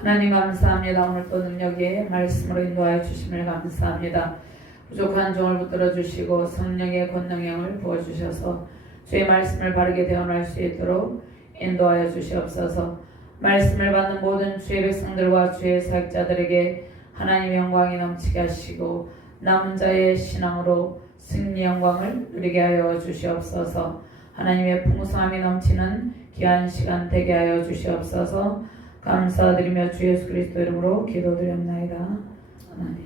하나님 감사합니다. 오늘 또 능력의 말씀으로 인도하여 주심을 감사합니다. 부족한 종을 붙들어 주시고 성령의 권능형을 부어주셔서 주의 말씀을 바르게 대언할 수 있도록 인도하여 주시옵소서. 말씀을 받는 모든 주의 백성들과 주의 사역자들에게 하나님의 영광이 넘치게 하시고 남은 자의 신앙으로 승리 영광을 누리게 하여 주시옵소서. 하나님의 풍성함이 넘치는 귀한 시간 되게 하여 주시옵소서. 감사드리며 주 예수 그리스도 이름으로 기도드렸나이다. 아멘.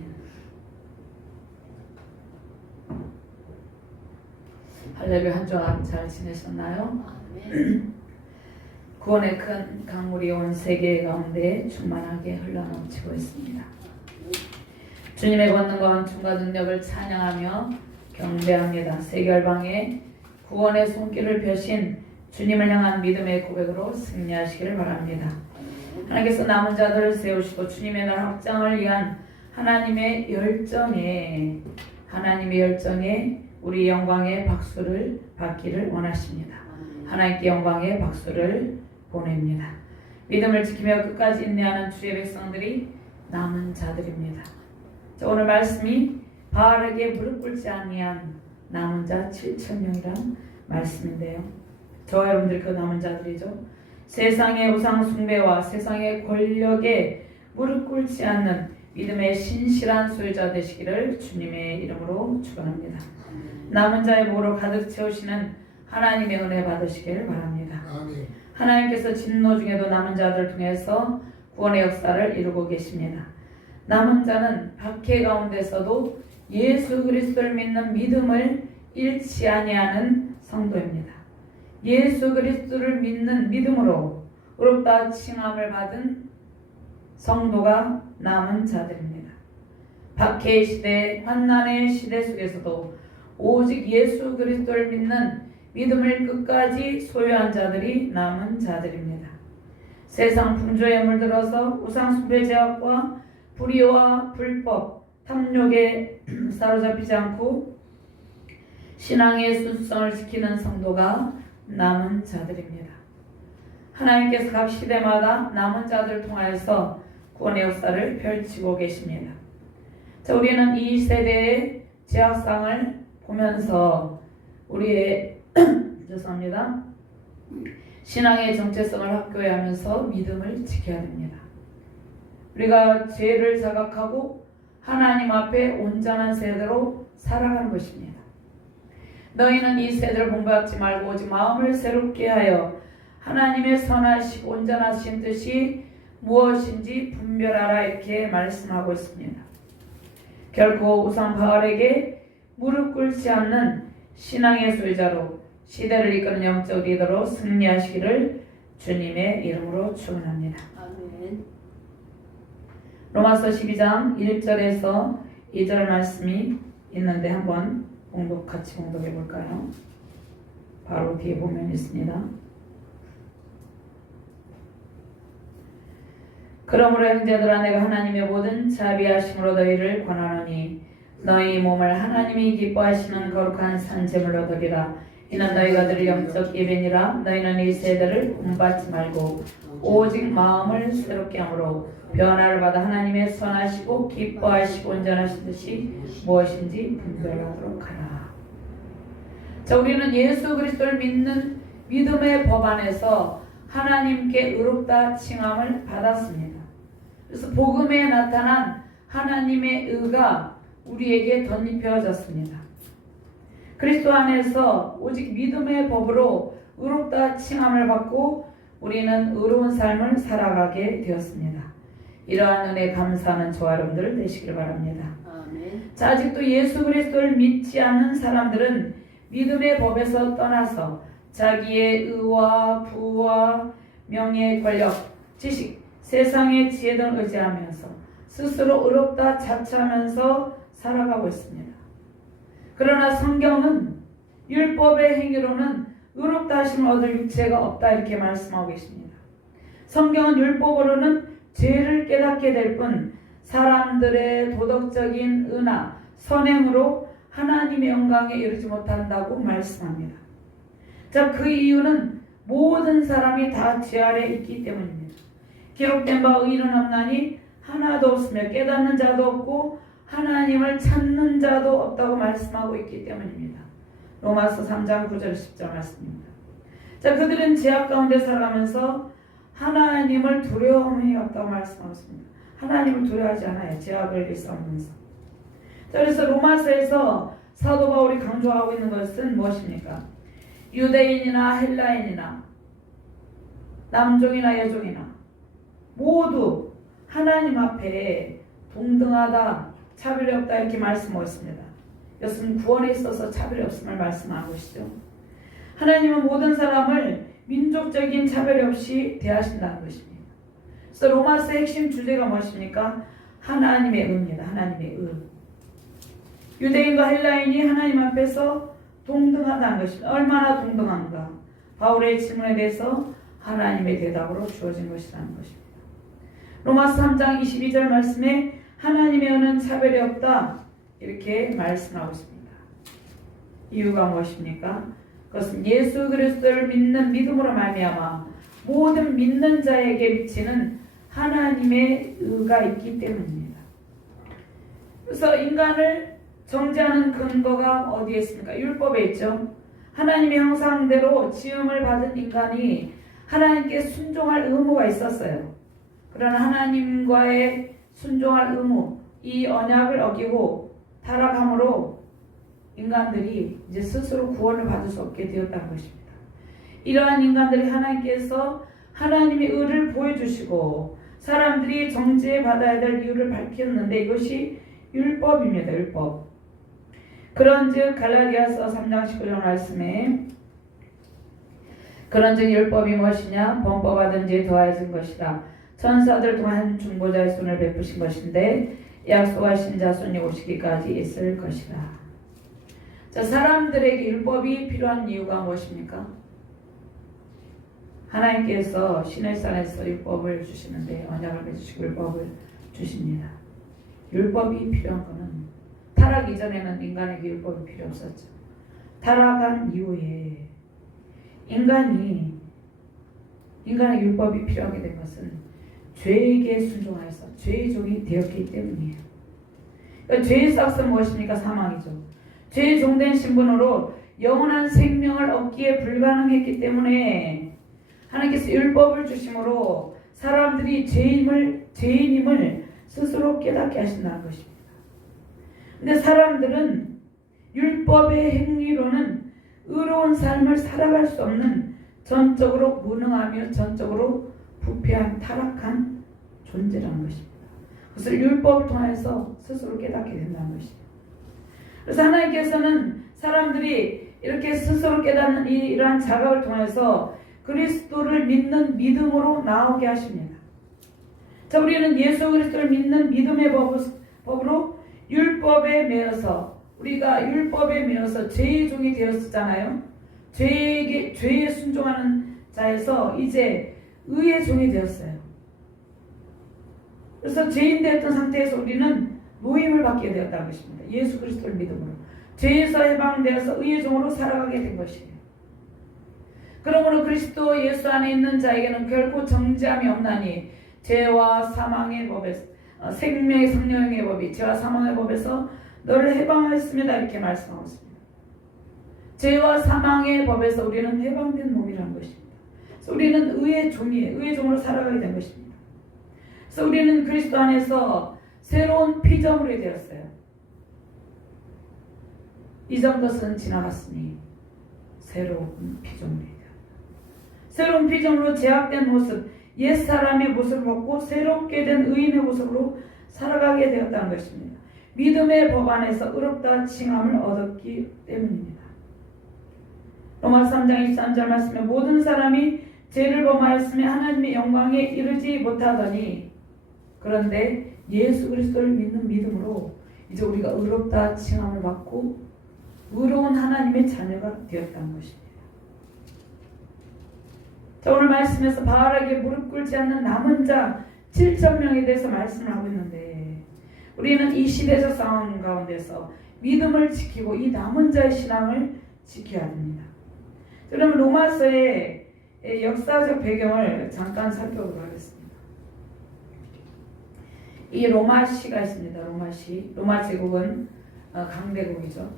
할렐루야. 한 주간 잘 지내셨나요? 구원의 큰 강물이 온 세계 가운데 충만하게 흘러넘치고 있습니다. 주님의 권능과 은총과 능력을 찬양하며 경배합니다. 세계열방에 구원의 손길을 펴신 주님을 향한 믿음의 고백으로 승리하시기를 바랍니다. 하나님께서 남은 자들을 세우시고 주님의 나라 확장을 위한 하나님의 열정에 우리 영광의 박수를 받기를 원하십니다. 하나님께 영광의 박수를 보냅니다. 믿음을 지키며 끝까지 인내하는 주의 백성들이 남은 자들입니다. 오늘 말씀이 바르게 무릎 꿇지 아니한 남은 자 7,000명이란 말씀인데요. 저와 여러분들 그 남은 자들이죠. 세상의 우상 숭배와 세상의 권력에 무릎 꿇지 않는 믿음의 신실한 소유자 되시기를 주님의 이름으로 축원합니다. 남은 자의 복으로 가득 채우시는 하나님의 은혜 받으시기를 바랍니다. 하나님께서 진노 중에도 남은 자들을 통해서 구원의 역사를 이루고 계십니다. 남은 자는 박해 가운데서도 예수 그리스도를 믿는 믿음을 잃지 아니하는 성도입니다. 예수 그리스도를 믿는 믿음으로 의롭다 칭함을 받은 성도가 남은 자들입니다. 박해의 시대, 환난의 시대 속에서도 오직 예수 그리스도를 믿는 믿음을 끝까지 소유한 자들이 남은 자들입니다. 세상 풍조에 물들어서 우상 숭배 제약과 불의와 불법, 탐욕에 사로잡히지 않고 신앙의 순수성을 지키는 성도가 남은 자들입니다. 하나님께서 각 시대마다 남은 자들을 통하여서 구원의 역사를 펼치고 계십니다. 자, 우리는 이 세대의 제약상을 보면서 우리의 신앙의 정체성을 확고히 하면서 믿음을 지켜야 됩니다. 우리가 죄를 자각하고 하나님 앞에 온전한 세대로 살아가는 것입니다. 너희는 이 세대를 본받지 말고 오직 마음을 새롭게 하여 하나님의 선하시고 온전하신 뜻이 무엇인지 분별하라, 이렇게 말씀하고 있습니다. 결코 우상 바알에게 무릎 꿇지 않는 신앙의 소유자로 시대를 이끄는 영적 리더로 승리하시기를 주님의 이름으로 축원합니다. 아멘. 로마서 12장 1절에서 2절 말씀이 있는데 한번 같이 공독해 볼까요? 바로 뒤에 보면 있습니다. 그러므로 형제들아, 내가 하나님의 모든 자비하심으로 너희를 권하노니 너희 몸을 하나님이 기뻐하시는 거룩한 산제물로 드리라. 이는 너희가 드릴 영적 예배니라. 너희는 이 세대를 본받지 말고 오직 마음을 새롭게 함으로 변화를 받아 하나님의 선하시고 기뻐하시고 온전하신 뜻이 무엇인지 분별하도록 하라. 자, 우리는 예수 그리스도를 믿는 믿음의 법 안에서 하나님께 의롭다 칭함을 받았습니다. 그래서 복음에 나타난 하나님의 의가 우리에게 덧입혀졌습니다. 그리스도 안에서 오직 믿음의 법으로 의롭다 칭함을 받고 우리는 의로운 삶을 살아가게 되었습니다. 이러한 은혜에 감사하는 저와 여러분들 되시길 바랍니다. 아멘. 자, 아직도 예수 그리스도를 믿지 않는 사람들은 믿음의 법에서 떠나서 자기의 의와 부와 명예, 권력, 지식, 세상의 지혜 등을 의지하면서 스스로 의롭다 자처하면서 살아가고 있습니다. 그러나 성경은 율법의 행위로는 의롭다 하심을 얻을 육체가 없다, 이렇게 말씀하고 계십니다. 성경은 율법으로는 죄를 깨닫게 될 뿐 사람들의 도덕적인 의나 선행으로 하나님의 영광에 이르지 못한다고 말씀합니다. 자, 그 이유는 모든 사람이 다 죄 아래 있기 때문입니다. 기록된 바 의인은 없나니 하나도 없으며 깨닫는 자도 없고 하나님을 찾는 자도 없다고 말씀하고 있기 때문입니다. 로마서 3장 9절 10절 말씀입니다. 자, 그들은 죄악 가운데 살아가면서 하나님을 두려움이 없다고 말씀하고 있습니다. 하나님을 두려워하지 않아요. 죄악을 일삼으면서. 자, 그래서 로마서에서 사도 바울이 강조하고 있는 것은 무엇입니까? 유대인이나 헬라인이나 남종이나 여종이나 모두 하나님 앞에 동등하다, 차별이 없다 이렇게 말씀하고 있습니다. 이것은 구원에 있어서 차별이 없음을 말씀하고 계시죠. 하나님은 모든 사람을 민족적인 차별이 없이 대하신다는 것입니다. 그래서 로마서의 핵심 주제가 무엇입니까? 하나님의 의입니다. 하나님의 의. 유대인과 헬라인이 하나님 앞에서 동등하다는 것입니다. 얼마나 동등한가? 바울의 질문에 대해서 하나님의 대답으로 주어진 것이라는 것입니다. 로마서 3장 22절 말씀에 하나님의 의는 차별이 없다 이렇게 말씀하고 있습니다. 이유가 무엇입니까? 그것은 예수 그리스도를 믿는 믿음으로 말미암아 모든 믿는 자에게 미치는 하나님의 의가 있기 때문입니다. 그래서 인간을 정죄하는 근거가 어디에 있습니까? 율법에 있죠. 하나님의 형상대로 지음을 받은 인간이 하나님께 순종할 의무가 있었어요. 그러나 하나님과의 순종할 의무, 이 언약을 어기고 타락함으로 인간들이 이제 스스로 구원을 받을 수 없게 되었다는 것입니다. 이러한 인간들이 하나님께서 하나님의 의를 보여주시고 사람들이 정죄받아야 될 이유를 밝혔는데 이것이 율법입니다. 율법. 그런즉 갈라디아서 3장 19절 말씀에 그런즉 율법이 무엇이냐? 범법하든지 더하여진 것이라. 천사들 통한 중보자의 손을 베푸신 것인데 약속하신 자손이 오시기까지 있을 것이라. 자, 사람들에게 율법이 필요한 이유가 무엇입니까? 하나님께서 시내산에서 율법을 주시는데 언약을 맺으시고 율법을 주십니다. 율법이 필요한 것은 타락 이전에는 인간에게 율법이 필요 없었죠. 타락한 이후에 인간에게 율법이 필요하게 된 것은 죄에게 순종하여서 죄의 종이 되었기 때문이에요. 그러니까 죄의 싹은 무엇입니까? 사망이죠. 죄의 종된 신분으로 영원한 생명을 얻기에 불가능했기 때문에 하나님께서 율법을 주심으로 사람들이 죄인임을 스스로 깨닫게 하신다는 것입니다. 근데 사람들은 율법의 행위로는 의로운 삶을 살아갈 수 없는 전적으로 무능하며 전적으로 부패한 타락한 존재라는 것입니다. 그것을 율법을 통해서 스스로 깨닫게 된다는 것입니다. 그래서 하나님께서는 사람들이 이렇게 스스로 깨닫는 이러한 자각을 통해서 그리스도를 믿는 믿음으로 나오게 하십니다. 자, 우리는 예수 그리스도를 믿는 믿음의 법으로 율법에 매여서 우리가 율법에 매여서 죄의 종이 되었잖아요. 죄에 순종하는 자에서 이제 의의 종이 되었어요. 그래서 죄인 되었던 상태에서 우리는 노임을 받게 되었다는 것입니다. 예수 그리스도를 믿음으로 죄에서 해방되어서 의의 종으로 살아가게 된 것이에요. 그러므로 그리스도 예수 안에 있는 자에게는 결코 정죄함이 없나니 죄와 사망의 법에서 생명의 성령의 법이 죄와 사망의 법에서 너를 해방하였습니다 이렇게 말씀하고 있습니다. 죄와 사망의 법에서 우리는 해방된 몸이라는 것입니다. 그래서 우리는 의의 종이에요. 의의 종으로 살아가게 된 것입니다. 그래서 우리는 그리스도 안에서 새로운 피조물이 되었어요. 이전 것은 지나갔으니 새로운 피조물이 되었다. 새로운 피조물로 제약된 모습, 옛사람의 모습을 벗고 새롭게 된 의인의 모습으로 살아가게 되었다는 것입니다. 믿음의 법 안에서 의롭다 칭함을 얻었기 때문입니다. 로마서 3장 23절 말씀에 모든 사람이 죄를 범하였으며 하나님의 영광에 이르지 못하더니 그런데 예수 그리스도를 믿는 믿음으로 이제 우리가 의롭다 칭함을 받고 의로운 하나님의 자녀가 되었다는 것입니다. 자, 오늘 말씀에서 바알에게 무릎 꿇지 않는 남은 자 7,000명에 대해서 말씀을 하고 있는데 우리는 이 시대적 상황 가운데서 믿음을 지키고 이 남은 자의 신앙을 지켜야 합니다. 그러면 로마서의 역사적 배경을 잠깐 살펴보도록 하겠습니다. 이 로마시가 있습니다. 로마시. 로마 제국은 강대국이죠.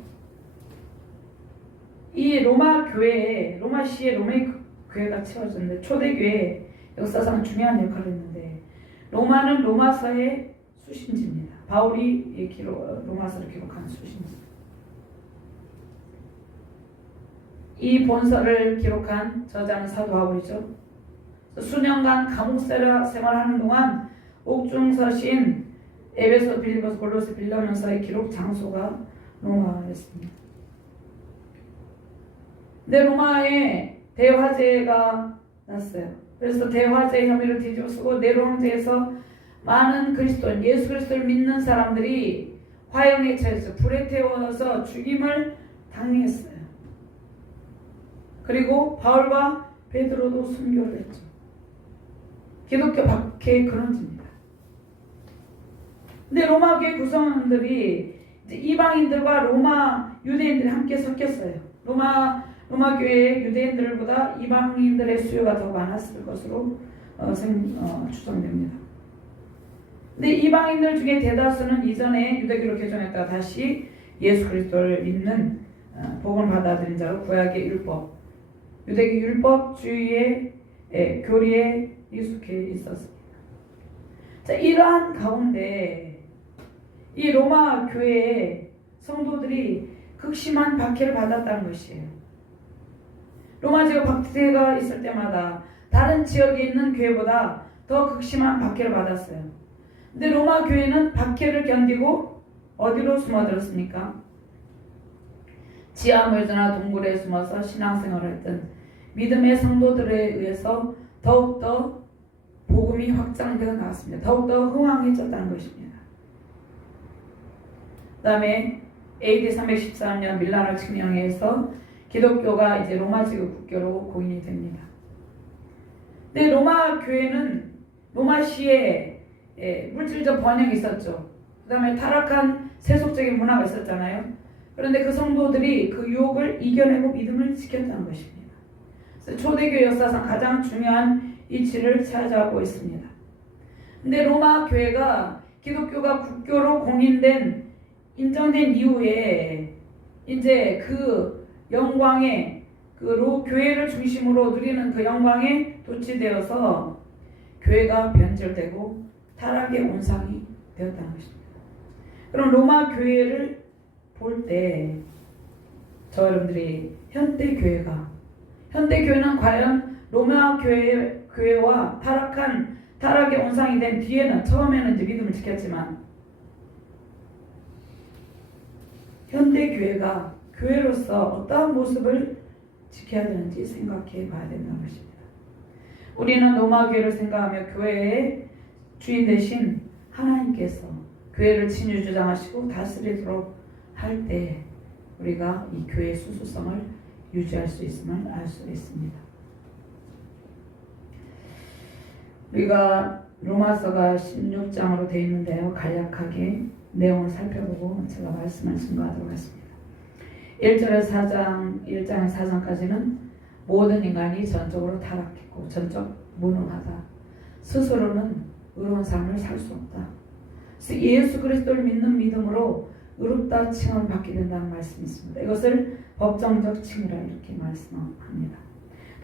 이 로마 교회에 로마시에 로마의 교회가 채워졌는데 초대교회 역사상 중요한 역할을 했는데 로마는 로마서의 수신지입니다. 바울이 로마서를 기록한 수신지. 이 본서를 기록한 저자는 사도 바울이죠. 수년간 감옥 생활하는 동안 옥중서신 에베소, 빌립보서, 골로새, 빌레몬서의 기록 장소가 로마였습니다. 근데 로마에 대화제가 났어요. 그래서 대화제 혐의를 뒤집어쓰고 네로 황제에서 많은 그리스도인, 예수 그리스도를 믿는 사람들이 화형에 처해서 불에 태워서 죽임을 당했어요. 그리고 바울과 베드로도 순교를 했죠. 기독교 박해에 그런집니다. 근데 로마 교회 구성원들이 이제 이방인들과 로마 유대인들이 함께 섞였어요. 로마 교회의 유대인들보다 이방인들의 수요가 더 많았을 것으로 추정됩니다. 근데 이방인들 중에 대다수는 이전에 유대교로 개종했다가 다시 예수 그리스도를 믿는 복음을 받아들인 자로 구약의 율법, 유대교 율법주의의 교리에 익숙해 있었습니다. 자, 이러한 가운데 이 로마 교회의 성도들이 극심한 박해를 받았다는 것이에요. 로마 지역 박해가 있을 때마다 다른 지역에 있는 교회보다 더 극심한 박해를 받았어요. 근데 로마 교회는 박해를 견디고 어디로 숨어들었습니까? 지하물드나 동굴에 숨어서 신앙생활을 했던 믿음의 성도들에 의해서 더욱더 복음이 확장되어 나왔습니다. 더욱더 흥왕해졌다는 것입니다. 그 다음에 AD 313년 밀라노 칙령에서 기독교가 이제 로마 지구 국교로 공인이 됩니다. 근데 로마 교회는 로마시에 물질적 번영이 있었죠. 그 다음에 타락한 세속적인 문화가 있었잖아요. 그런데 그 성도들이 그 유혹을 이겨내고 믿음을 지켰다는 것입니다. 그래서 초대교회 역사상 가장 중요한 위치를 차지하고 있습니다. 근데 로마 교회가 기독교가 국교로 인정된 이후에 이제 그 영광에 교회를 중심으로 누리는 그 영광에 도취되어서 교회가 변절되고 타락의 온상이 되었다는 것입니다. 그럼 로마 교회를 볼 때 여러분들이 현대교회는 과연 로마 교회와 타락의 온상이 된 뒤에는 처음에는 이제 믿음을 지켰지만 현대교회가 교회로서 어떠한 모습을 지켜야 되는지 생각해 봐야 된다는 것입니다. 우리는 로마 교회를 생각하며 교회의 주인 되신 하나님께서 교회를 친유주장하시고 다스리도록 할 때 우리가 이 교회의 수수성을 유지할 수 있음을 알 수 있습니다. 우리가 로마서가 16장으로 되어 있는데요. 간략하게 내용을 살펴보고 제가 말씀을 증거하도록 하겠습니다. 1장에서 4장까지는 모든 인간이 전적으로 타락했고 전적 무능하다. 스스로는 의로운 삶을 살 수 없다. 그래서 예수 그리스도를 믿는 믿음으로 의롭다 칭함을 받게 된다는 말씀이 있습니다. 이것을 법정적 칭이라 이렇게 말씀합니다.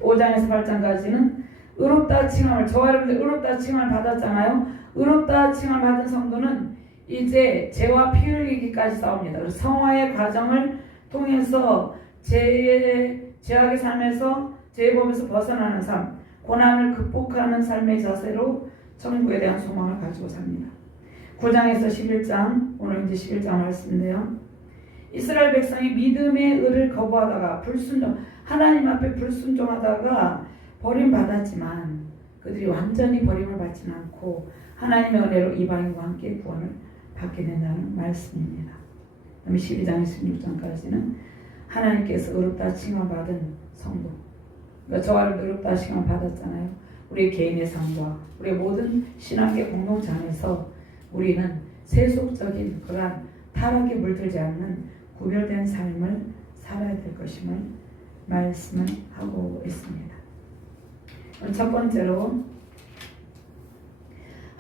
5장에서 8장까지는 의롭다 칭함을, 저와 여러분들 의롭다 칭함을 받았잖아요. 의롭다 칭함을 받은 성도는 이제 죄와 피 흘리기까지 싸웁니다. 그래서 성화의 과정을 통해서 죄악의 삶에서 죄의 법에서 벗어나는 삶, 고난을 극복하는 삶의 자세로 천국에 대한 소망을 가지고 삽니다. 9장에서 11장, 오늘 이제 11장 말씀인데요. 이스라엘 백성이 믿음의 의를 거부하다가 하나님 앞에 불순종하다가 버림받았지만 그들이 완전히 버림을 받지는 않고 하나님의 은혜로 이방인과 함께 구원을 받게 된다는 말씀입니다. 그다음에 12장에서 16장까지는 하나님께서 의롭다 칭함받은 성도, 그러니까 저와 의롭다 칭함 받았잖아요. 우리 개인의 삶과 우리의 모든 신앙계 공동체 안에서 우리는 세속적인 그러한 타락에 물들지 않는 구별된 삶을 살아야 될 것임을 말씀을 하고 있습니다. 첫 번째로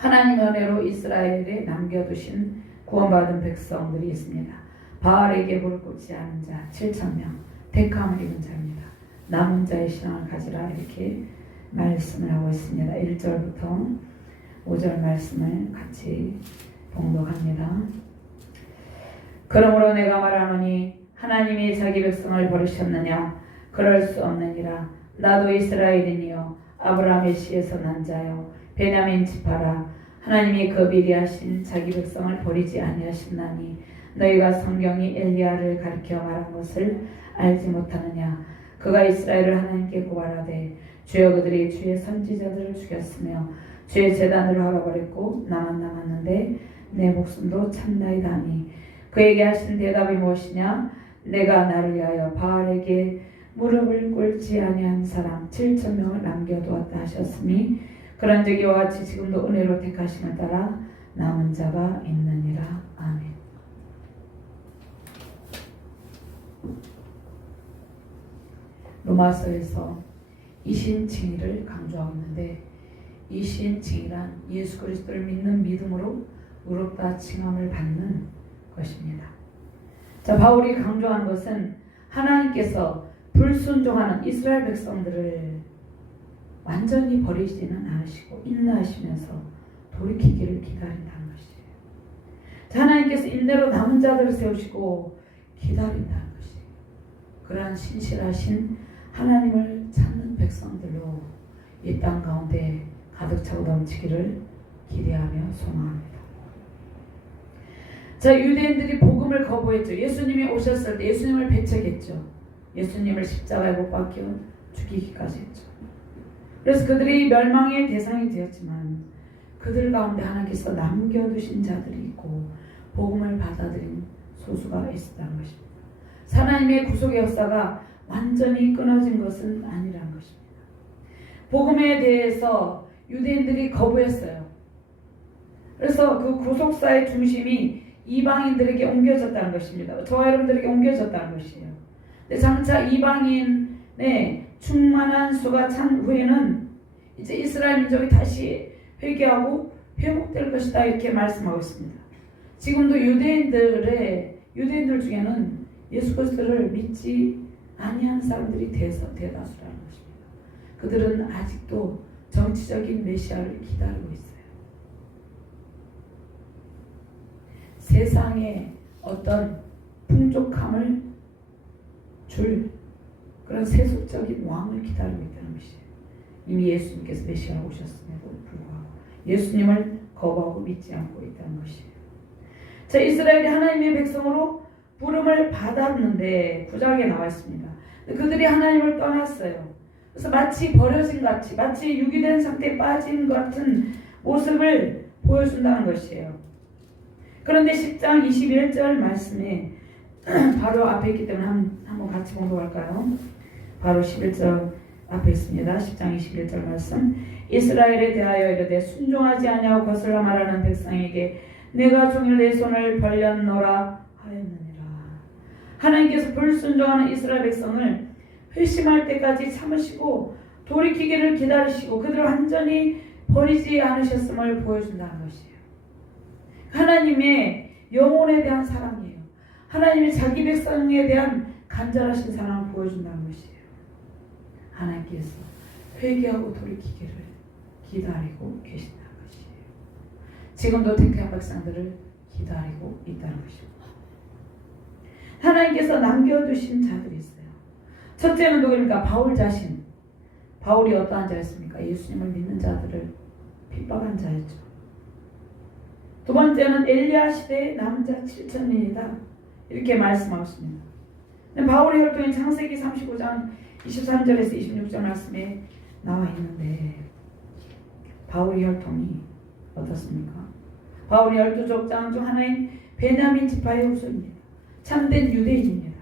하나님의 은혜로 이스라엘에 남겨두신 구원받은 백성들이 있습니다. 바알에게 무릎 꿇지 않은 자 7,000명, 택함을 입은 자입니다. 남은 자의 신앙을 가지라 이렇게 말씀을 하고 있습니다. 1절부터 5절 말씀을 같이 봉독합니다. 그러므로 내가 말하노니 하나님이 자기 백성을 버리셨느냐? 그럴 수 없느니라. 나도 이스라엘이니요 아브라함의 씨에서 난 자요 베냐민 지파라. 하나님이 그 미리 하신 자기 백성을 버리지 아니하셨나니 너희가 성경이 엘리야를 가리켜 말한 것을 알지 못하느냐? 그가 이스라엘을 하나님께 고발하되 주여 그들이 주의 선지자들을 죽였으며 주의 제단을 헐어버렸고 나만 남았는데 내 목숨도 참나이다니. 그에게 하신 대답이 무엇이냐? 내가 나를 위하여 바알에게 무릎을 꿇지 아니한 사람 7,000명을 남겨두었다 하셨으니 그런즉 이와 같이 지금도 은혜로 택하심을 따라 남은 자가 있느니라. 아멘. 로마서에서 이신칭의를 강조하고 있는데 이신칭의란 예수 그리스도를 믿는 믿음으로 의롭다 칭함을 받는 것입니다. 자, 바울이 강조한 것은 하나님께서 불순종하는 이스라엘 백성들을 완전히 버리지는 않으시고 인내하시면서 돌이키기를 기다린다는 것이에요. 자, 하나님께서 인내로 남은 자들을 세우시고 기다린다는 것이에요. 그러한 신실하신 하나님을 찾는 백성들로 이 땅 가운데 가득 차고 넘치기를 기대하며 소망합니다. 자, 유대인들이 복음을 거부했죠. 예수님이 오셨을 때 예수님을 배척했죠. 예수님을 십자가에 못 박혀 죽이기까지 했죠. 그래서 그들이 멸망의 대상이 되었지만 그들 가운데 하나님께서 남겨두신 자들이 있고 복음을 받아들인 소수가 있었다는 것입니다. 하나님의 구속의 역사가 완전히 끊어진 것은 아니라는 것입니다. 복음에 대해서 유대인들이 거부했어요. 그래서 그 구속사의 중심이 이방인들에게 옮겨졌다는 것입니다. 저와 여러분들에게 옮겨졌다는 것이에요. 근데 장차 이방인의 충만한 수가 찬 후에는 이제 이스라엘 민족이 다시 회개하고 회복될 것이다 이렇게 말씀하고 있습니다. 지금도 유대인들 중에는 예수 그리스도를 믿지 아니한 사람들이 대다수라는 것입니다. 그들은 아직도 정치적인 메시아를 기다리고 있어요. 세상에 어떤 풍족함을 줄 그런 세속적인 왕을 기다리고 있다는 것이에요. 이미 예수님께서 메시아로 오셨음에도 불구하고 예수님을 거부하고 믿지 않고 있다는 것이에요. 자, 이스라엘이 하나님의 백성으로 부름을 받았는데 9장에 나와 있습니다. 그들이 하나님을 떠났어요. 그래서 마치 버려진 같이, 마치 유기된 상태에 빠진 것 같은 모습을 보여준다는 것이에요. 그런데 10장 21절 말씀에 바로 앞에 있기 때문에 한번 같이 공부할까요? 바로 11절 앞에 있습니다. 10장 21절 말씀. 이스라엘에 대하여 이르되 순종하지 아니하고 거슬러 말하는 백성에게 내가 종일 내 손을 벌렸노라 하였느니라. 하나님께서 불순종하는 이스라엘 백성을 회심할 때까지 참으시고 돌이키기를 기다리시고 그들을 완전히 버리지 않으셨음을 보여준다는 것이에요. 하나님의 영혼에 대한 사랑이에요. 하나님의 자기 백성에 대한 간절하신 사랑을 보여준다는 것이에요. 하나님께서 회개하고 돌이키기를 기다리고 계신다는 것이에요. 지금도 택한 백성들을 기다리고 있다는 것입니다. 하나님께서 남겨두신 자들이 있어요. 첫째는 누구입니까? 바울 자신. 바울이 어떠한 자였습니까? 예수님을 믿는 자들을 핍박한 자였죠. 두 번째는 엘리야 시대의 남은 자 7,000명이다. 이렇게 말씀하고 있습니다. 바울의 혈통이 창세기 39장 23절에서 26절 말씀에 나와 있는데 바울의 혈통이 어떻습니까? 바울이 12족장 중 하나인 베냐민 지파의 후손입니다. 참된 유대인입니다.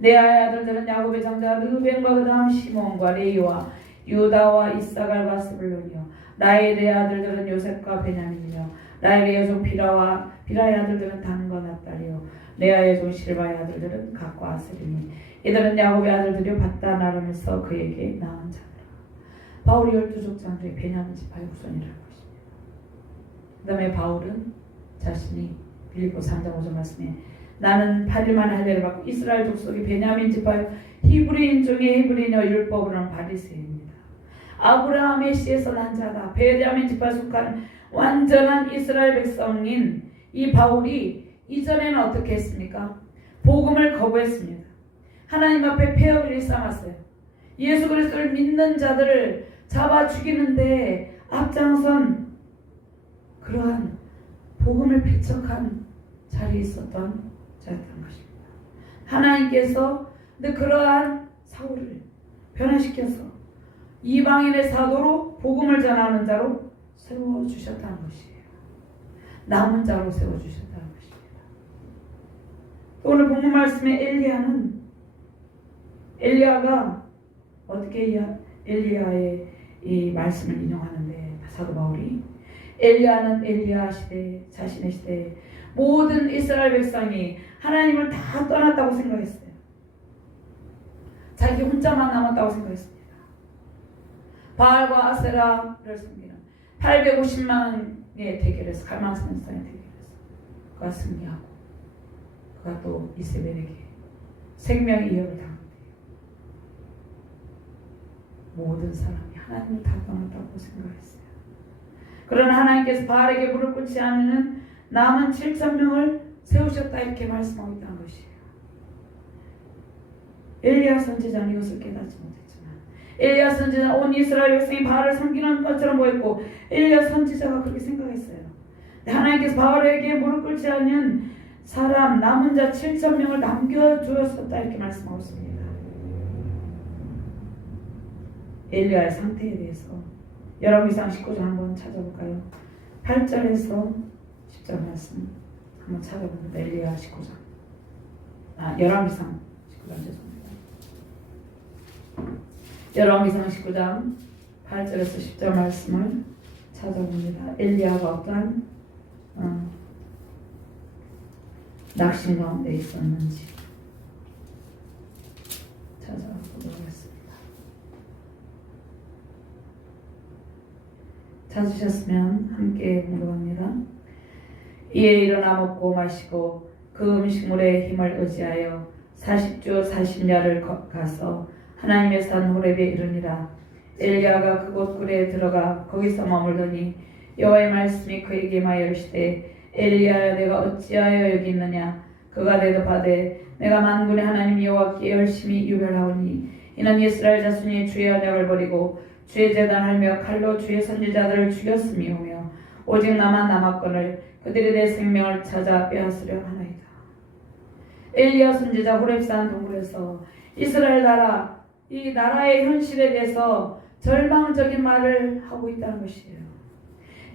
레아의 아들들은 야곱의 장자 르벤과 그 다음 시몬과 레이와 유다와 이사갈과 스불론이요 라헬의 아들들은 요셉과 베냐민이요 라헬의 종 비라의 아들들은 단과 납달이요 레아의 종 실바의 아들들은 각과 아스리니 이들은 야곱의 아들들이요 밧단 아람에서 그에게 낳은 자들아. 바울이 12족장 중에 베냐민 지파의 후손이라는 것입니다. 그 다음에 바울은 자신이 빌립보 3장 5절 말씀에 나는 8일 만에 할례를 받고 이스라엘 족속의 베냐민 지파의 히브리인 중에 히브리인의 율법으로는 바리새인입니다. 아브라함의 씨에서 난 자다. 베냐민 지파에 속한 완전한 이스라엘 백성인 이 바울이 이전에는 어떻게 했습니까? 복음을 거부했습니다. 하나님 앞에 폐역을 일삼았어요. 예수 그리스도를 믿는 자들을 잡아 죽이는데 앞장선 그러한 복음을 배척한 자리에 있었던 자였던 것입니다. 하나님께서 그러한 사울을 변화시켜서 이방인의 사도로 복음을 전하는 자로 세워주셨다는 것이에요. 남은 자로 세워주셨다는 것입니다. 오늘 본문 말씀에 엘리야가 어떻게 엘리야의 이 말씀을 인용하는데 사도 바울이 엘리야는 엘리야 시대 자신의 시대에 모든 이스라엘 백성이 하나님을 다 떠났다고 생각했어요. 자기 혼자만 남았다고 생각했습니다. 바알과 아세라를 섬기는 850만의 대결에서 갈망선상의 대결에서 그가 승리하고 그가 또 이세벨에게 생명의 이어를 당합니다. 모든 사람이 하나님을 다 떠났다고 생각했어요. 그러나 하나님께서 바알에게 무릎 꿇지 않는 남은 7,000명을 세우셨다 이렇게 말씀하고 있다는 것이에요. 엘리야 선지자는 이것을 깨닫지 못했지만 엘리야 선지자는 온 이스라엘 백성이 바알을 섬기는 것처럼 보였고 엘리야 선지자가 그렇게 생각했어요. 하나님께서 바알에게 무릎 꿇지 않는 사람 남은 자 7,000명을 남겨주었었다 이렇게 말씀하고 있습니다. 엘리야의 상태에 대해서 열왕기상 19장 한번 찾아볼까요? 8절에서 10절 말씀 한번 찾아봅니다. 엘리야 19장 열왕기상 19장 죄송합니다. 열왕기상 19장 8절에서 10절 말씀을 찾아봅니다. 엘리야가 어떠한 낙심 가운데 있었는지 찾아보도록 하겠습니다. 찾으셨으면 함께 공부합니다. 이에 일어나 먹고 마시고 그 음식물의 힘을 의지하여 40주 40야를 가서 하나님의 산 호렙에 이르니라. 엘리야가 그곳 굴에 들어가 거기서 머물더니 여호와의 말씀이 그에게 임하여 이르시되 엘리야야 내가 어찌하여 여기 있느냐. 그가 대답하되 내가 만군의 하나님 여호와께 열심히 유별하오니 이는 이스라엘 자손이 주의 언약을 버리고 주의 제단하며 칼로 주의 선지자들을 죽였음이오며 오직 나만 남았거늘 그들이 내 생명을 찾아 빼앗으려 하나이다. 엘리야 선지자 호렙산 동굴에서 이스라엘 나라 이 나라의 현실에 대해서 절망적인 말을 하고 있다는 것이에요.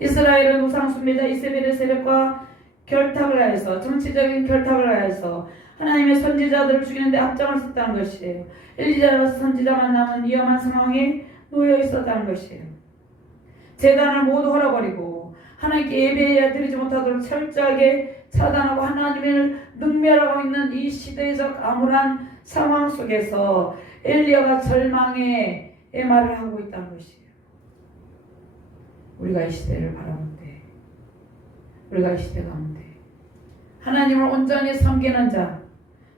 이스라엘은 우상 숭배자 이세벨의 세력과 결탁을 하여서 정치적인 결탁을 하여서 하나님의 선지자들을 죽이는데 앞장을 섰다는 것이에요. 엘리야 선지자만 남은 위험한 상황에 놓여 있었다는 것이에요. 제단을 모두 헐어버리고 하나님께 예배해야 드리지 못하도록 철저하게 차단하고 하나님을 능멸하고 있는 이 시대적 암울한 상황 속에서 엘리야가 절망의 말을 하고 있다는 것이에요. 우리가 이 시대를 바라볼 때 우리가 이 시대 가운데 하나님을 온전히 섬기는 자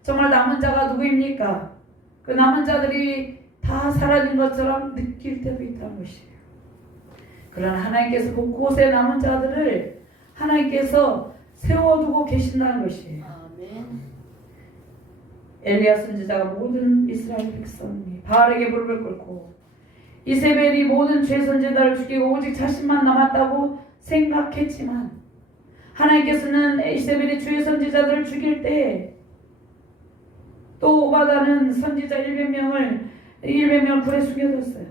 정말 남은 자가 누구입니까? 그 남은 자들이 다 사라진 것처럼 느낄 때도 있다는 것이에요. 그러나 하나님께서 곳곳에 남은 자들을 하나님께서 세워두고 계신다는 것이에요. 아멘. 엘리야 선지자가 모든 이스라엘 백성이 바알에게 무릎을 꿇고 이세벨이 모든 죄 선지자를 죽이고 오직 자신만 남았다고 생각했지만 하나님께서는 이세벨이 주의 선지자들을 죽일 때 또 오바다는 선지자 100명을 굴에 숨겨뒀어요.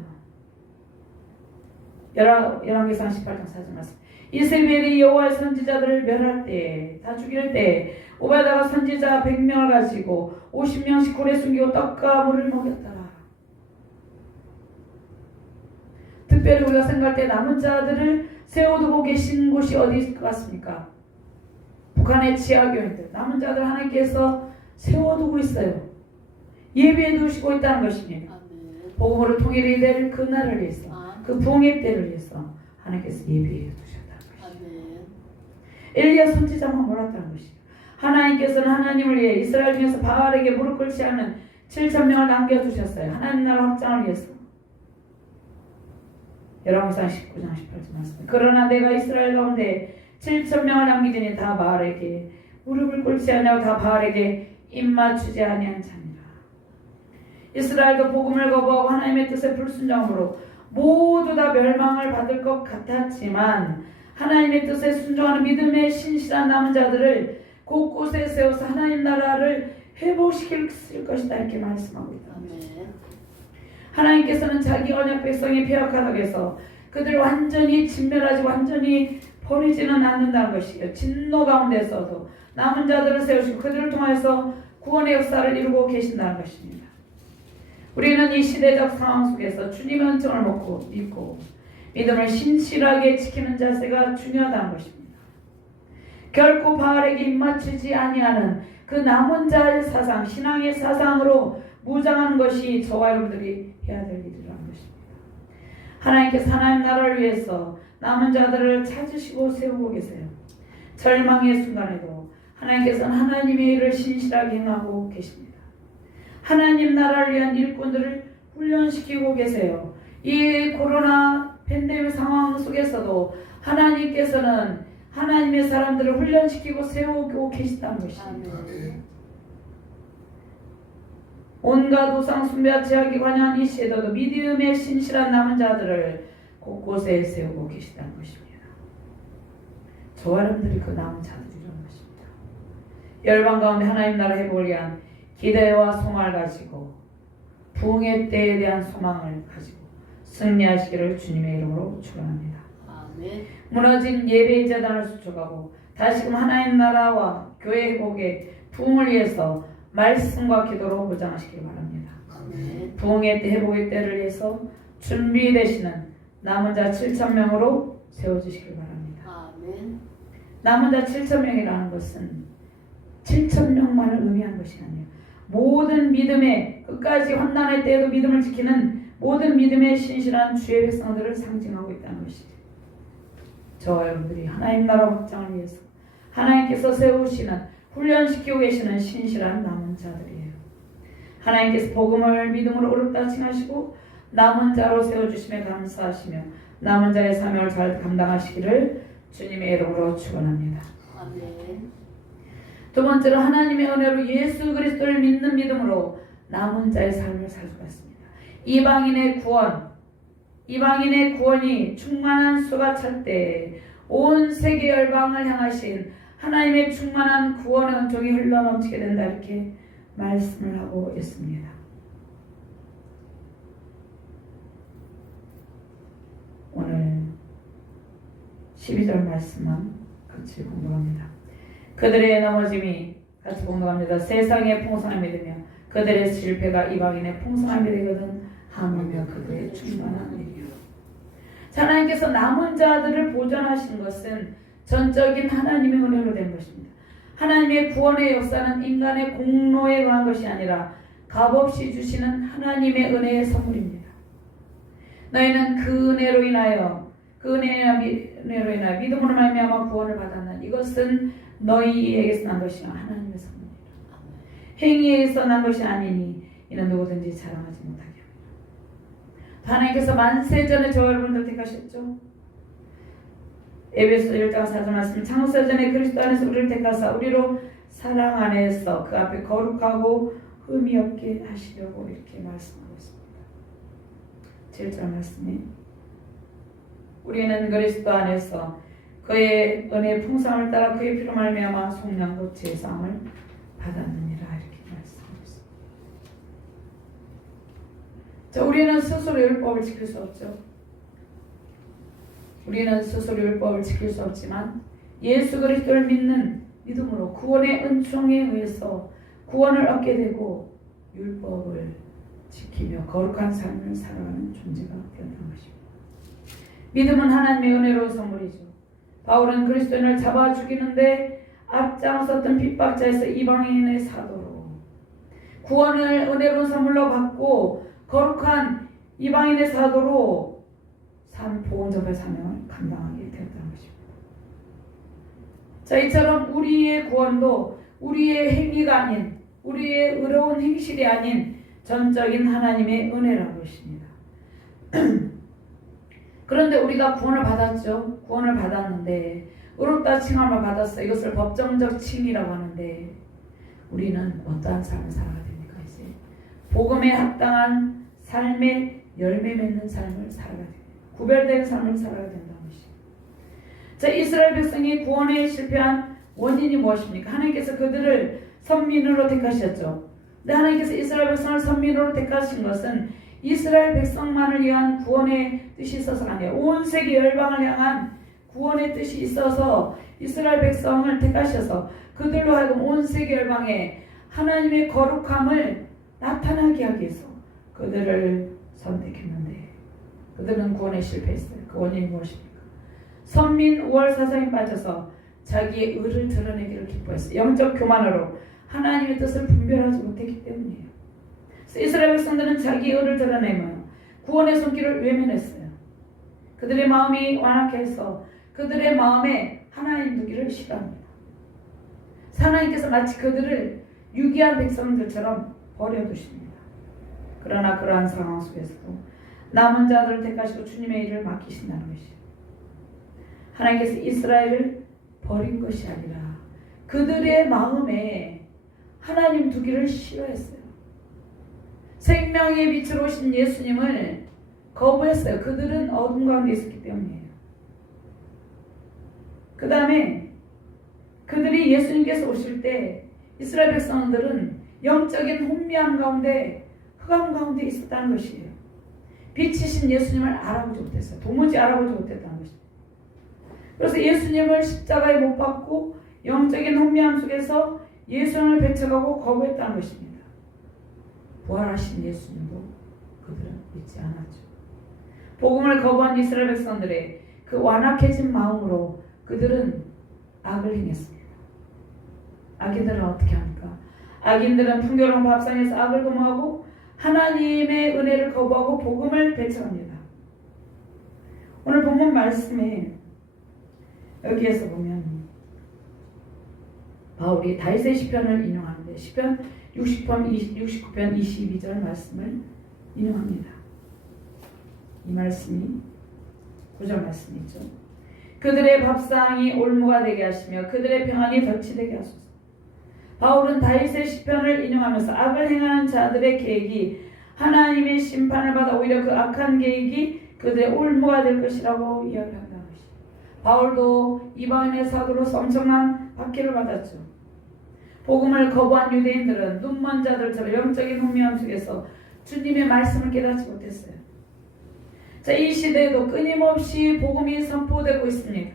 열왕기상 18장 4절 말씀. 이세벨이 여호와의 선지자들을 멸할 때, 다 죽일 때 오바다가 선지자 100명을 가지고 50명씩 굴에 숨기고 떡과 물을 먹였더라. 특별히 우리가 생각할 때 남은 자들을 세워두고 계신 곳이 어디 있을 것 같습니까? 북한의 지하교회들 남은 자들 하나님께서 세워두고 있어요. 예배해 두시고 있다는 것입니다. 복음으로 통일이 될 그날을 위해서 그 봉의 때를 위해서 하나님께서 예배해 두셨다는 것입니다. 엘리야 선지자만 몰랐다는 것이에요. 하나님께서는 하나님을 위해 이스라엘 중에서 바알에게 무릎 꿇지 않은 7,000명을 남겨두셨어요. 하나님 나라 확장을 위해서. 열왕기상 19장 18절 말씀. 그러나 내가 이스라엘 가운데 7,000명을 남기더니 다 바알에게 무릎을 꿇지 아니하고 다 바알에게 입맞추지 아니한 자니라. 이스라엘도 복음을 거부하고 하나님의 뜻에 불순종함으로 모두 다 멸망을 받을 것 같았지만 하나님의 뜻에 순종하는 믿음의 신실한 남은 자들을 곳곳에 세워서 하나님 나라를 회복시킬 것이다 이렇게 말씀하고 있다. 하나님께서는 자기 언약 백성이 폐역하다고 해서 그들을 완전히 진멸하지 완전히 버리지는 않는다는 것이에요. 진노 가운데서도 남은 자들을 세우시고 그들을 통해서 구원의 역사를 이루고 계신다는 것입니다. 우리는 이 시대적 상황 속에서 주님의 은총을 믿고 믿음을 신실하게 지키는 자세가 중요하다는 것입니다. 결코 바알에게 입맞추지 아니하는 그 남은 자의 사상, 신앙의 사상으로 무장하는 것이 저와 여러분들이 해야 될 일이라는 것입니다. 하나님께서 하나님 나라를 위해서 남은 자들을 찾으시고 세우고 계세요. 절망의 순간에도 하나님께서는 하나님의 일을 신실하게 행하고 계십니다. 하나님 나라를 위한 일꾼들을 훈련시키고 계세요. 이 코로나 팬데믹 상황 속에서도 하나님께서는 하나님의 사람들을 훈련시키고 세우고 계시다는 것입니다. 온갖 우상 숭배와 제약이 관여한 이 시대도 믿음의 신실한 남은 자들을 곳곳에 세우고 계시다는 것입니다. 저와 여러분들이 그 남은 자들이라는 것입니다. 열방 가운데 하나님 나라 회복을 위한 기대와 소망을 가지고 부흥의 때에 대한 소망을 가지고 승리하시기를 주님의 이름으로 축원합니다. 아멘. 무너진 예배의 재단을 수축하고 다시금 하나님 나라와 교회 회복의 부흥을 위해서 말씀과 기도로 무장하시길 바랍니다. 아멘. 부흥의 때 회복의 때를 위해서 준비되시는 남은 자 7,000명으로 세워주시길 바랍니다. 아멘. 남은 자 7,000명이라는 것은 7,000명만을 의미한 것이 아니에요. 모든 믿음의 끝까지 환난의 때에도 믿음을 지키는 모든 믿음의 신실한 주의 백성들을 상징하고 있다는 것이죠. 저와 여러분들이 하나님 나라 확장을 위해서 하나님께서 세우시는 훈련시키고 계시는 신실한 남은 자들이에요. 하나님께서 복음을 믿음으로 어렵다 칭하시고 남은 자로 세워주심에 감사하시며 남은 자의 사명을 잘 감당하시기를 주님의 이름으로 축원합니다. 아멘. 두 번째로 하나님의 은혜로 예수 그리스도를 믿는 믿음으로 남은 자의 삶을 살 수가 있습니다. 이방인의 구원이 충만한 수가 찰 때 온 세계 열방을 향하신 하나님의 충만한 구원의 은총이 흘러넘치게 된다 이렇게 말씀을 하고 있습니다. 오늘 12절 말씀만 같이 공부합니다. 그들의 넘어짐이 같이 공부합니다. 세상의 풍성함이 되며 그들의 실패가 이방인의 풍성함이 되거든 하물며 그들의 충만한 일이요. 하나님께서 남은 자들을 보존하신 것은 전적인 하나님의 은혜로 된 것입니다. 하나님의 구원의 역사는 인간의 공로에 관한 것이 아니라 값없이 주시는 하나님의 은혜의 선물입니다. 너희는 그 은혜로 인하여 믿음으로 말미암아 구원을 받았는 이것은 너희에게서 난 것이 하나님의 선물이라. 행위에서 난 것이 아니니 이는 누구든지 자랑하지 못하게 합니다. 하나님께서 만세전에 저와 여러분들 택하셨죠. 에베소 1장 4절 말씀 창세전에 그리스도 안에서 우리를 택하사 우리로 사랑 안에서 그 앞에 거룩하고 흠이 없게 하시려고 이렇게 말씀하고 있습니다. 7절 말씀이 우리는 그리스도 안에서 그의 은혜의 풍성을 따라 그의 피로 말미암아 속량과 제사함을 받았느니라 이렇게 말씀하고 있습니다. 자, 우리는 스스로 율법을 지킬 수 없죠. 우리는 스스로 율법을 지킬 수 없지만 예수 그리스도를 믿는 믿음으로 구원의 은총에 의해서 구원을 얻게 되고 율법을 지키며 거룩한 삶을 살아가는 존재가 되었다는 것입니다. 믿음은 하나님의 은혜로운 선물이죠. 바울은 그리스도인을 잡아 죽이는데 앞장섰던 핍박자에서 이방인의 사도로 구원을 은혜로운 선물로 받고 거룩한 이방인의 사도로 보온전의 사명을 감당하게 되었다는 것입니다. 자, 이처럼 우리의 구원도 우리의 행위가 아닌, 우리의 의로운 행실이 아닌 전적인 하나님의 은혜라는 것입니다. 그런데 우리가 구원을 받았죠. 구원을 받았는데 의롭다 칭함을 받았어요. 이것을 법정적 칭이라고 하는데 우리는 어떠한 삶을 살아야 됩니까? 이제 복음에 합당한 삶의 열매 맺는 삶을 살아야 됩니다. 구별된 삶을 살아야 된다는 것입니다. 자, 이스라엘 백성이 구원에 실패한 원인이 무엇입니까? 하나님께서 그들을 선민으로 택하셨죠. 근데 하나님께서 이스라엘 백성을 선민으로 택하신 것은 이스라엘 백성만을 위한 구원의 뜻이 있어서가 아니에요. 온 세계 열방을 향한 구원의 뜻이 있어서 이스라엘 백성을 택하셔서 그들로 하여금 온 세계 열방에 하나님의 거룩함을 나타나게 하기 위해서 그들을 선택했는데 그들은 구원에 실패했어요. 그 원인이 무엇입니까? 선민 우월 사상에 빠져서 자기의 의를 드러내기를 기뻐했어요. 영적 교만으로 하나님의 뜻을 분별하지 못했기 때문이에요. 그래서 이스라엘 백성들은 자기의 의를 드러내며 구원의 손길을 외면했어요. 그들의 마음이 완악해 해서 그들의 마음에 하나님 두기를 싫어합니다. 하나님께서 마치 그들을 유기한 백성들처럼 버려두십니다. 그러나 그러한 상황 속에서도 남은 자들을 택하시고 주님의 일을 맡기신다는 것이에요. 하나님께서 이스라엘을 버린 것이 아니라 그들의 마음에 하나님 두기를 싫어했어요. 생명의 빛으로 오신 예수님을 거부했어요. 그들은 어둠 가운데 있었기 때문이에요. 그 다음에 그들이 예수님께서 오실 때 이스라엘 백성들은 영적인 혼미함 가운데 흑암 가운데 있었다는 것이에요. 빛이신 예수님을 알아보지 못했어요. 도무지 알아보지 못했다는 것입니다. 그래서 예수님을 십자가에 못 박고 영적인 혼미함 속에서 예수님을 배척하고 거부했다는 것입니다. 부활하신 예수님도 그들은 믿지 않았죠. 복음을 거부한 이스라엘 백성들의 그 완악해진 마음으로 그들은 악을 행했습니다. 악인들은 어떻게 합니까? 악인들은 풍요로운 밥상에서 악을 도모하고 하나님의 은혜를 거부하고 복음을 배척합니다. 오늘 본문 말씀에 여기에서 보면 바울이 다윗의 시편을 인용하는데 시편 69편 22절 말씀을 인용합니다. 이 말씀이 9절 말씀이죠. 그들의 밥상이 올무가 되게 하시며 그들의 평안이 덫이 되게 하소서. 바울은 다윗의 시편을 인용하면서 악을 행하는 자들의 계획이 하나님의 심판을 받아 오히려 그 악한 계획이 그들의 올무가 될 것이라고 이야기한다는 것입니다. 바울도 이방인의 사도로서 엄청난 박해를 받았죠. 복음을 거부한 유대인들은 눈먼 자들처럼 영적인 혼미함 속에서 주님의 말씀을 깨닫지 못했어요. 자, 이 시대에도 끊임없이 복음이 선포되고 있습니다.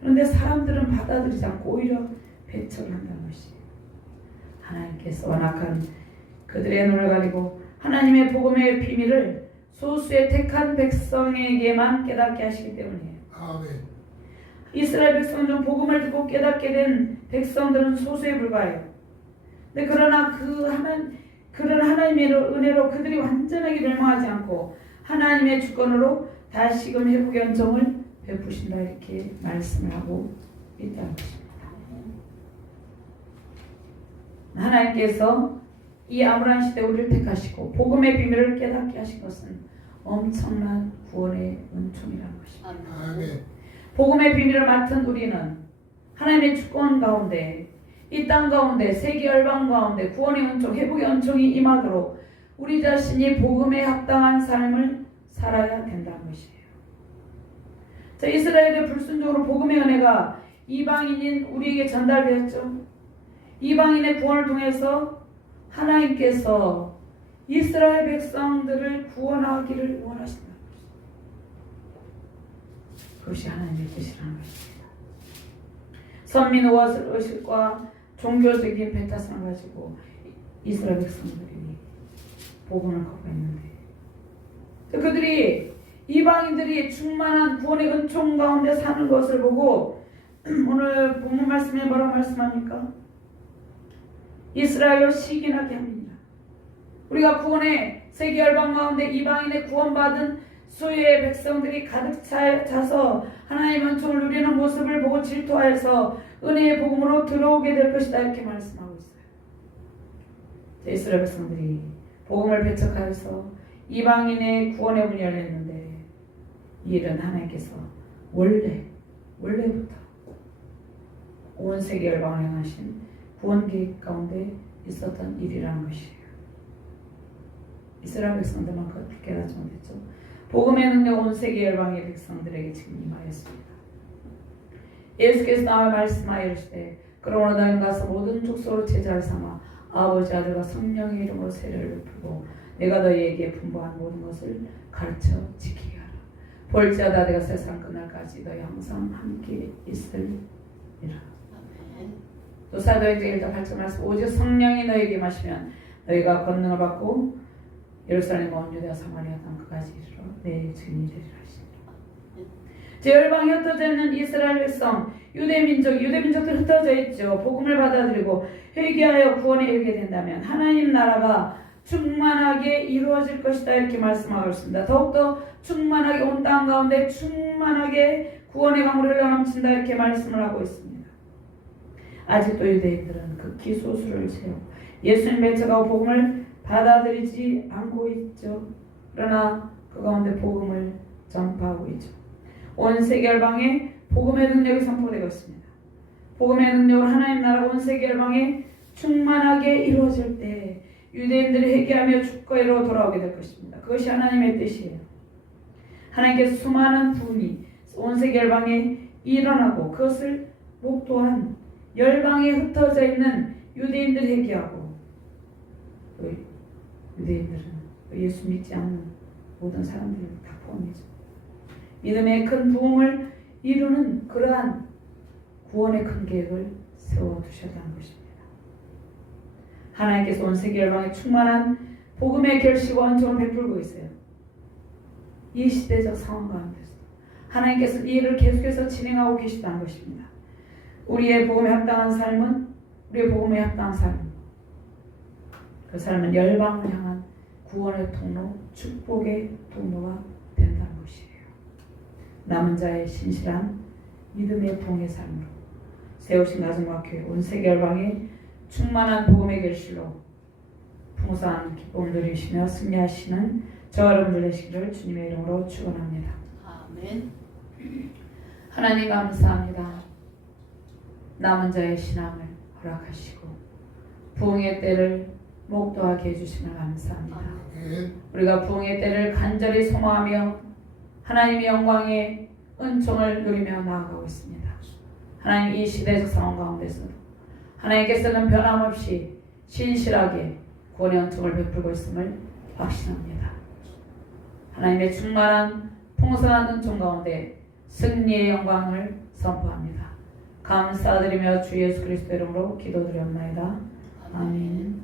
그런데 사람들은 받아들이지 않고 오히려 배척을 한다는 것이에요. 하나님께서 완악한 그들의 눈을 가리고 하나님의 복음의 비밀을 소수의 택한 백성에게만 깨닫게 하시기 때문이에요. 아멘. 이스라엘 백성 중 복음을 듣고 깨닫게 된 백성들은 소수에 불과해요. 근데 그러나 그런 하나님의 은혜로 그들이 완전하게 멸망하지 않고 하나님의 주권으로 다시금 회복의恩정을 베푸신다 이렇게 말씀을 하고 있다는 것입니다. 하나님께서 이 암울한 시대 우리를 택하시고 복음의 비밀을 깨닫게 하신 것은 엄청난 구원의 은총이라는 것입니다. 아멘. 복음의 비밀을 맡은 우리는 하나님의 주권 가운데 이 땅 가운데 세계 열방 가운데 구원의 은총, 회복의 은총이 임하도록 우리 자신이 복음에 합당한 삶을 살아야 된다는 것이에요. 자, 이스라엘의 불순종으로 복음의 은혜가 이방인인 우리에게 전달되었죠. 이방인의 구원을 통해서 하나님께서 이스라엘 백성들을 구원하기를 원하신다. 그것이 하나님의 뜻이라는 것입니다. 선민 의식과 종교적인 배타성을 가지고 이스라엘 백성들이 복음을 거부했는데 그들이 이방인들이 충만한 구원의 은총 가운데 사는 것을 보고 오늘 본문 말씀에 뭐라고 말씀합니까? 이스라엘로 시기나게 합니다. 우리가 구원의 세계 열방 가운데 이방인의 구원받은 수의 백성들이 가득 차서 하나님의 은총을 누리는 모습을 보고 보고 질투하여서 은혜의 복음으로 들어오게 될 것이다 이렇게 말씀하고 있어요. 이스라엘 백성들이 복음을 배척하여서 이방인의 구원의 문이 열렸는데 이 일은 하나님께서 원래부터 온 세계 열방을 향하신 구원 계획 가운데 있었던 일이라는 것이에요. 이스라엘 백성들만 그걸 깨닫지 못했죠. 복음의 능력 온 세계 열방의 백성들에게 지금 임하였습니다. 예수께서 나와 말씀하여 이르시되 그러므로 너희는 가서 모든 족속으로 제자를 삼아 아버지 아들과 성령의 이름으로 세례를 베풀고 내가 너희에게 분부한 모든 것을 가르쳐 지키게 하라. 볼지어다 내가 세상 끝날까지 너희 항상 함께 있으리라. 또 사도행전 1장 8절 말씀 오직 성령이 너희에게 마시면 너희가 권능을 받고 예루살렘 온 유대와 사마리아 땅 끝까지 이르러 내 증인이 되리라 하시니라. 제 열방이 흩어져 있는 이스라엘 백성 유대 민족들 흩어져 있죠. 복음을 받아들이고 회개하여 구원에 이르게 된다면 하나님 나라가 충만하게 이루어질 것이다 이렇게 말씀하고 있습니다. 더욱더 충만하게 온 땅 가운데 충만하게 구원의 강물이 흘러넘친다 이렇게 말씀을 하고 있습니다. 아직도 유대인들은 극히 소수를 채우고 예수님 배척하고 복음을 받아들이지 않고 있죠. 그러나 그 가운데 복음을 전파하고 있죠. 온 세계 열방에 복음의 능력이 선포되고 있습니다. 복음의 능력으로 하나님 나라가 온 세계 열방에 충만하게 이루어질 때 유대인들이 회개하며 주거리로 돌아오게 될 것입니다. 그것이 하나님의 뜻이에요. 하나님께서 수많은 부흥이 온 세계 열방에 일어나고 그것을 목도한 열방에 흩어져 있는 유대인들이 회개하고 유대인들은 예수 믿지 않는 모든 사람들을 다 포함해서 믿음의 큰 부흥을 이루는 그러한 구원의 큰 계획을 세워두셨다는 것입니다. 하나님께서 온 세계 열방에 충만한 복음의 결실과恩寵을 베풀고 있어요. 이 시대적 상황 가운데서 하나님께서 이 일을 계속해서 진행하고 계시다는 것입니다. 우리의 복음에 합당한 삶은 우리의 복음에 합당한 삶. 그 삶은 열방을 향한 구원의 통로, 축복의 통로가 된다는 것이에요. 남은 자의 신실한 믿음의 부흥의 삶으로 세우신 가정과 교회 온 세계 열방에 충만한 복음의 결실로 풍성한 기쁨을 누리시며 승리하시는 저와 여러분들 되시기를 주님의 이름으로 축원합니다. 아멘. 하나님 감사합니다. 남은 자의 신앙을 허락하시고 부흥의 때를 목도하게 해주심을 감사합니다. 우리가 부흥의 때를 간절히 소망하며 하나님의 영광의 은총을 누리며 나아가고 있습니다. 하나님 이 시대적 상황 가운데서도 하나님께서는 변함없이 신실하게 구원의 은총을 베풀고 있음을 확신합니다. 하나님의 충만한 풍성한 은총 가운데 승리의 영광을 선포합니다. 감사드리며 주 예수 그리스도 이름으로 기도드렸나이다. 아멘.